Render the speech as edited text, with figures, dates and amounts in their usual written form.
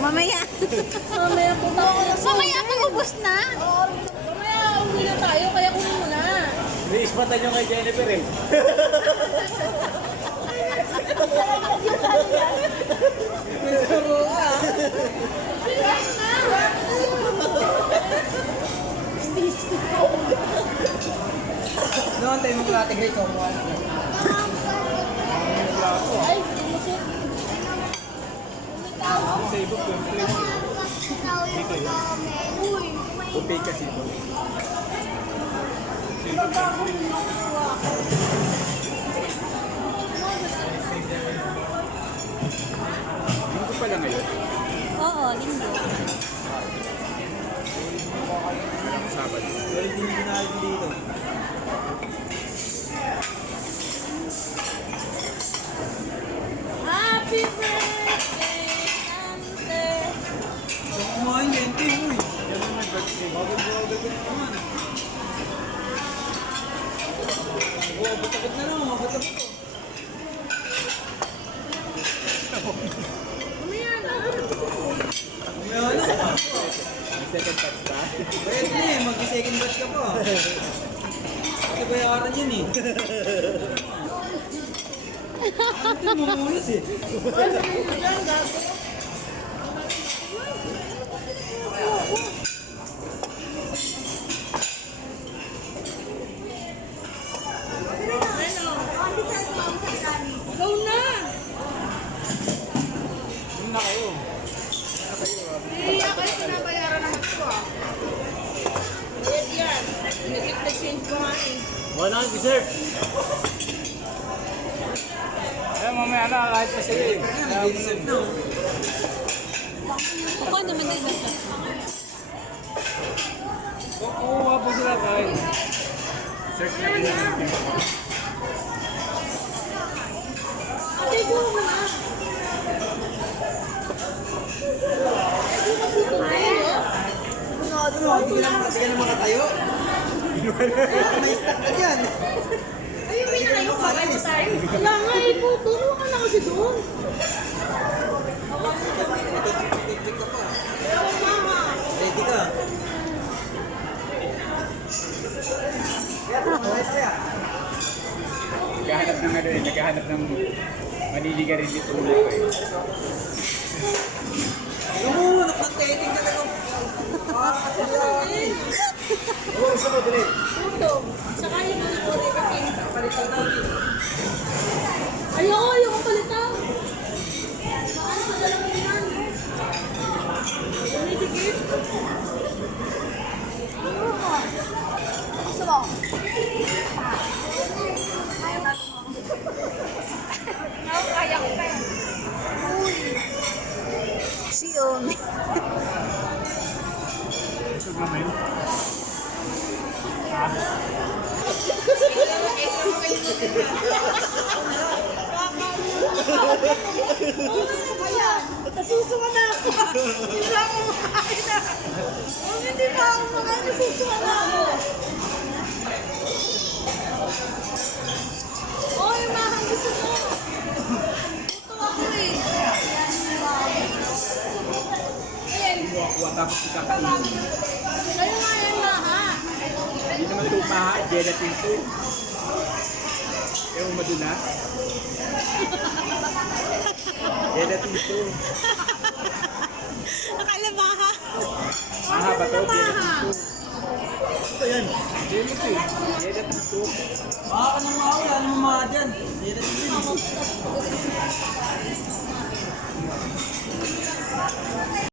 Mamaya. Mamaya po tayo. Mamaya pag ubos na. Mamaya uwi na tayo, kaya kunin mo na. Iispatan nyo kay Jennifer eh. Noon tayo mga latte grade ko. Ay, lumusot. Sa ibog ko, upay kasi ito. Linggo pala ngayon. Oo, linggo. Sabado. Wala din ginagawa dito. Happy birthday, Ante. So, kumain yan, uy. Yan ang birthday. Bagod-bagod ka naman. Oo, batakot na lang, mabatakot ko. Mamaya na. Mamaya na. May second touch ba? Pwede na eh, mag-second batch ka pa. Kasi bayaran yun eh. Ano yung mamulas eh? Go na. Doon na kayo. Iya kayo, pinabayaran naman ko ah. Yes, yan. Nag-exchange ko nga eh. Wala nang dessert. Eh, mamaya na, kahit pa sila eh. Nag-decent na. Ako naman din na siya. Kukuha po sila kahit. Dessert na din ang team ko. Ate, go mo na. Ano, hindi ka na makatayo? May stock ka dyan. Ayun, may nakayo pa tayo. Kaya nga eh, turo ka na kasi doon. Tik-tik ka pa. Ready ka? Kaya. Naghahanap ng ano eh, naghahanap ng maniliga rin dito ulo ko eh. Oo, nakapag-tating ka lang. Oo, isa mo, dali. Puto. Saka yung mga kulay kasi. Ayoko palitan. Saan sa dalawa yan? Tumitigit. Gusto mo? Kaya ko pa. Si Omi. Ito naman. Kaya, nasusunga na ako. Hindi na ako makain na. Hindi na ako makain, nasusunga na ako. Oy, mahang gusto mo. Puto ako eh. Ayan. Kuha tapos ikakain. Kayo nga yan, maha. Hindi naman ito maha, gelatin to. Ewan madulas. Gelatin to. Akala baka. Maha ba to? Gelatin Maha. to. Ito yan. Gelatin to. Gelatin to. Baka ka nang mawala, ano mga dyan? Hindi na din.